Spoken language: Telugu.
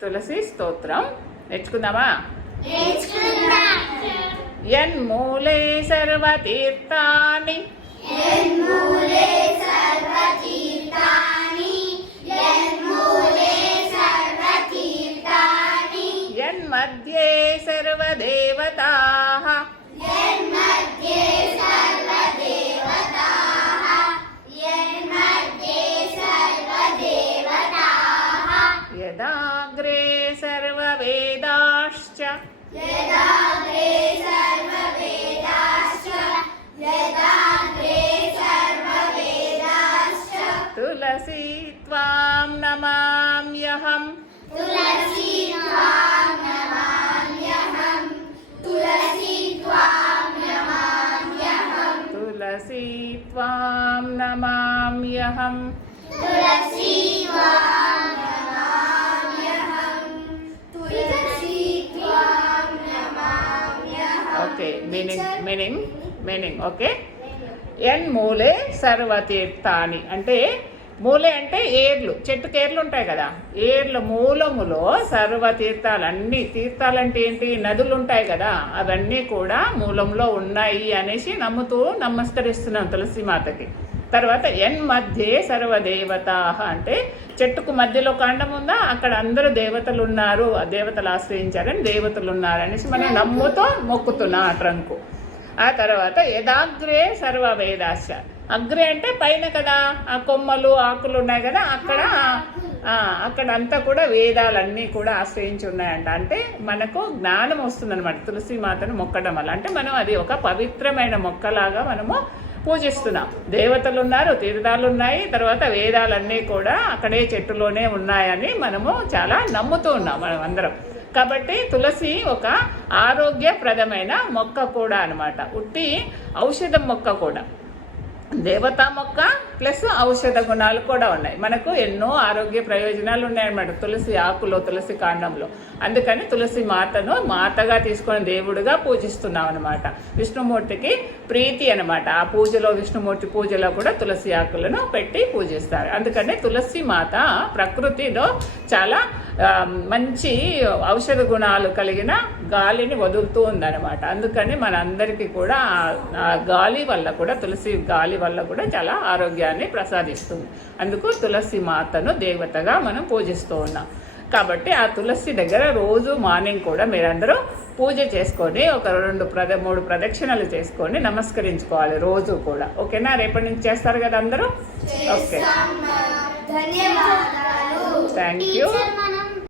తులసి స్తోత్రం నేర్చుకుందామా? యన్మూలే సర్వతీర్థాని యన్మధ్యే సర్వదేవతాః యదాగ్రే సర్వవేదాశ్చ తులసీ త్వాం నమామ్యహం తులసీ త్వాం నమామ్యహం ఓకే మీనింగ్ ఓకే. యన్మూలే సర్వతీర్థాని అంటే మూలే అంటే ఏర్లు, చెట్టుకు ఏర్లు ఉంటాయి కదా, ఏర్ల మూలములో సర్వతీర్థాలు, అన్ని తీర్థాలంటే ఏంటి, నదులు ఉంటాయి కదా, అవన్నీ కూడా మూలంలో ఉన్నాయి అనేసి నమ్ముతూ నమస్కరిస్తున్నాం తులసి మాతకి. తర్వాత యన్మధ్యే సర్వదేవతా అంటే చెట్టుకు మధ్యలో కాండం ఉందా, అక్కడ అందరూ దేవతలు ఉన్నారు, దేవతలు ఆశ్రయించారని దేవతలు ఉన్నారు అనేసి మనం నమ్ముతో మొక్కుతున్నాం ఆ ట్రంకు. ఆ తర్వాత యదాగ్రే సర్వ వేదాశ, అగ్రే అంటే పైన కదా, ఆ కొమ్మలు ఆకులు ఉన్నాయి కదా, అక్కడ అంతా కూడా వేదాలన్నీ కూడా ఆశ్రయించి ఉన్నాయంట. అంటే మనకు జ్ఞానం వస్తుందన్నమాట తులసి మాతను మొక్కడం వల్ల. అంటే మనం అది ఒక పవిత్రమైన మొక్కలాగా మనము పూజిస్తున్నాం. దేవతలు ఉన్నారు, తీర్థాలు ఉన్నాయి, తర్వాత వేదాలన్నీ కూడా అక్కడే చెట్టులోనే ఉన్నాయని మనము చాలా నమ్ముతూ ఉన్నాం మనం అందరం. కాబట్టి తులసి ఒక ఆరోగ్యప్రదమైన మొక్క కూడా అన్నమాట. ఉట్టి ఔషధం మొక్క కూడా, దేవతా మొక్క ప్లస్ ఔషధ గుణాలు కూడా ఉన్నాయి. మనకు ఎన్నో ఆరోగ్య ప్రయోజనాలు ఉన్నాయన్నమాట తులసి ఆకులో, తులసి కాండంలో. అందుకని తులసి మాతను మాతగా తీసుకొని దేవుడిగా పూజిస్తున్నాం అనమాట. విష్ణుమూర్తికి ప్రీతి అనమాట. ఆ పూజలో, విష్ణుమూర్తి పూజలో కూడా తులసి ఆకులను పెట్టి పూజిస్తారు. అందుకని తులసి మాత ప్రకృతిలో చాలా మంచి ఔషధ గుణాలు కలిగిన గాలిని వదులుతూ ఉందన్నమాట. అందుకని మనందరికీ కూడా ఆ గాలి వల్ల కూడా, తులసి గాలి వల్ల కూడా చాలా ఆరోగ్యాన్ని ప్రసాదిస్తుంది. అందుకు తులసి మాతను దేవతగా మనం పూజిస్తూ ఉన్నాం. కాబట్టి ఆ తులసి దగ్గర రోజు మార్నింగ్ కూడా మీరందరూ పూజ చేసుకొని ఒక 2-3 ప్రదక్షిణలు చేసుకొని నమస్కరించుకోవాలి రోజు కూడా. ఓకేనా? రేపటి నుంచి చేస్తారు కదా అందరూ? Okay, thank you.